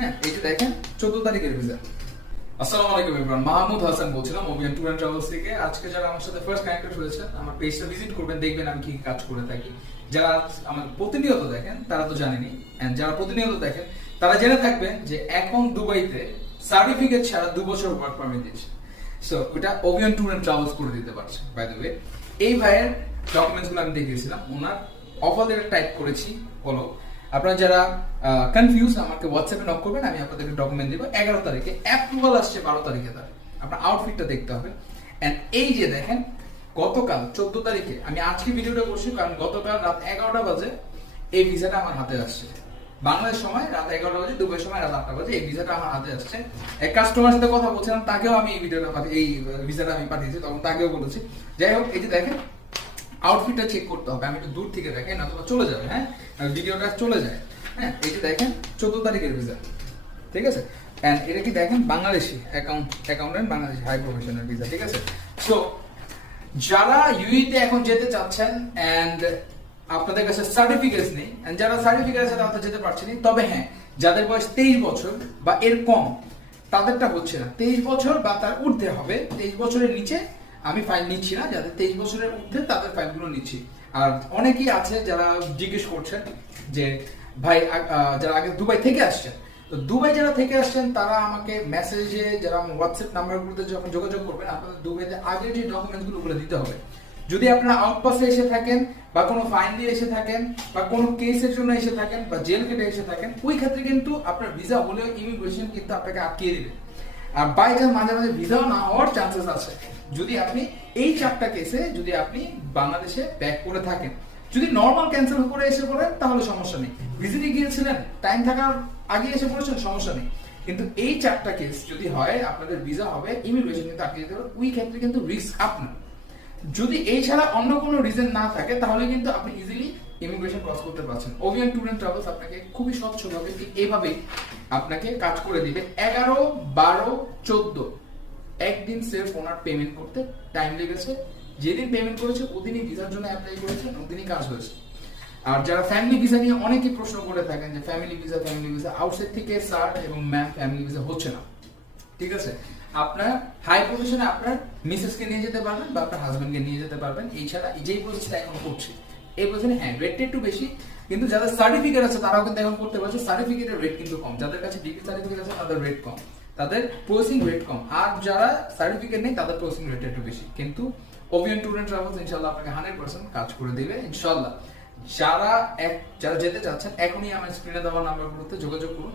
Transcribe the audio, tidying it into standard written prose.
হ্যাঁ, এই যে দেখেন 14 তারিখের ভিসা। আসসালামু আলাইকুম এভরিওয়ান, মাহমুদ হাসান বলছিলাম ওবিয়ান ট্যুর এন্ড ট্রাভেলস থেকে। আজকে যারা আমার সাথে ফার্স্ট কানেক্টেড হয়েছে, আমার পেজটা ভিজিট করবেন, দেখবেন আমি কি কাজ করে থাকি। যারা আমার প্রতিনিয়ত দেখেন তারা তো জানেনই, এন্ড যারা প্রতিনিয়ত দেখেন তারা জেনে থাকবেন যে এখন দুবাইতে সার্টিফিকেট ছাড়া 2 বছর ওয়ার্ক পারমিট দিচ্ছে। সো ওটা ওবিয়ান ট্যুর এন্ড ট্রাভেলস করে দিতে পারছে। বাই দ্য ওয়ে, এই ভাইয়ের ডকুমেন্টস গুলো আমি দেখিয়েছিলাম, ওনার অফার লেটার টাইপ করেছি। হলো আপনারা যারা কনফিউজ, আমাকে হোয়াটসঅ্যাপে নক করবেন, আমি আপনাদেরকে ডকুমেন্ট দিব। 11 তারিখে অ্যাপ্রুভাল আসছে, 12 তারিখে তার আপনার আউটফিটটা দেখতে হবে। এন্ড এই যে দেখেন গতকাল 14 তারিখে, আমি আজকে ভিডিওটা করছি কারণ গতকাল রাত 11টা বাজে এই ভিসাটা আমার হাতে আসছে। বাংলাদেশ সময় রাত 11টা বাজে, দুবাই সময় রাত 8টা বাজে এই ভিসাটা আমার হাতে আসছে। এক কাস্টমার সাথে কথা বলছিলাম, তাকেও আমি এই ভিসাটা আমি পাঠিয়েছি, তখন তাকেও বলেছি। যাই হোক, এই যে দেখেন আউটফিটটা চেক করতে হবে, আমি একটু দূর থেকে দেখাই না তো চলে যাবে। হ্যাঁ, ভিডিওটা চলে যায়। হ্যাঁ, এই যে দেখেন 14 তারিখের ভিসা, ঠিক আছে। এন্ড এটা কি দেখেন Bangladeshi accountant, Bangladeshi high professional visa, ঠিক আছে। সো যারা ইউইতে এখন যেতে চাচ্ছেন এন্ড আপনাদের কাছে সার্টিফিকেট নেই, এন্ড যারা সার্টিফিকেট আছে তারা তো যেতে পারছেন, তবে হ্যাঁ যাদের বয়স 23 বছর বা এর কম তাদেরটা হচ্ছে না। 23 বছর বা তার ঊর্ধ্বে হবে, 23 বছরের নিচে আমি ফাইল নিচ্ছি না। যাদের 23 বছরের ঊর্ধ্বে তাদের ফাইলগুলো নিচ্ছি। আর অনেকেই আছে যারা জিজ্ঞেস করছেন যে ভাই যারা আগে দুবাই থেকে আসছেন, তো দুবাই যারা থেকে আসছেন তারা আমাকে মেসেজে, যারা হোয়াটসঅ্যাপ নাম্বারগুলোতে যখন যোগাযোগ করবেন, আপনাদের দুবাইতে আগে যে ডকুমেন্টসগুলো ওগুলো দিতে হবে। যদি আপনারা আউটপাসে এসে থাকেন বা কোনো ফাইন দিয়ে এসে থাকেন বা কোনো কেসের জন্য এসে থাকেন বা জেল কেটে এসে থাকেন, ওই ক্ষেত্রে কিন্তু আপনার ভিসা হলেও ইমিগ্রেশন কিন্তু আপনাকে আটকিয়ে দিবে। আর বাই চান্স মাঝে মাঝে ভিসাও না হওয়ার চান্সেস আছে যদি আপনি এই 4টা কেসে যদি আপনি বাংলাদেশে ব্যাক করে থাকেন। যদি নর্মাল ক্যান্সেল করে এসে পড়েন তাহলে সমস্যা নেই, ভিজিটে গিয়েছিলেন টাইম থাকার আগে এসে পড়েছেন সমস্যা নেই। কিন্তু এই 4টা কেস যদি হয় আপনাদের ভিসা হবে, ইমিগ্রেশন কিন্তু আটকে দিতে হবে, ওই ক্ষেত্রে কিন্তু রিস্ক আপনার। যদি এই ছাড়া অন্য কোনো রিজন না থাকে তাহলে কিন্তু আপনি ইজিলি ইমিগ্রেশন ক্রস করতে পারছেন। ওবিয়ান ট্যুর এন্ড ট্রাভেলস আপনাকে খুবই স্বচ্ছভাবে এইভাবে আপনাকে কাজ করে দিবে। 11, 12, 14 একদিন সেলফ ওনার পেমেন্ট করতে টাইম লেগেছে। যেদিন পেমেন্ট করেছে ওদিনই ভিসার জন্য অ্যাপ্লাই করেছেন, ওদিনই কাজ হয়েছে। আর যারা ফ্যামিলি ভিসা নিয়ে অনেকেই প্রশ্ন করে থাকেন যে ফ্যামিলি ভিসা আউটসাইড থেকে স্যার এবং ম্যাম ফ্যামিলি ভিসা হচ্ছে না, ঠিক আছে। আপনার হাই পজিশনে আপনার মিসেস কে নিয়ে যেতে পারবেন বা আপনার হাজবেন্ড কে নিয়ে যেতে পারবেন। এই ছাড়া যেই প্রসেসটা এখন করছি এই পজিশনে হ্যাঁ রেটটা একটু বেশি, কিন্তু যাদের সার্টিফিকেট আছে তারাও কিন্তু এখন করতে পারছে। সার্টিফিকেটের রেট কিন্তু কম, যাদের কাছে ডিগ্রি সার্টিফিকেট আছে তাদের রেট কম, তাদের প্রসেসিং রেট কম। আর যারা সার্টিফিকেট নেই তাদের প্রসেসিং রেট একটু বেশি। কিন্তু ওবিয়ান ট্যুর এন্ড ট্রাভেলস ইনশাআল্লাহ আপনাকে 100% কাজ করে দিবে ইনশাআল্লাহ। যারা যেতে চাচ্ছেন এখনই আমার স্ক্রিনে দেওয়া নাম্বারগুলোতে যোগাযোগ করুন।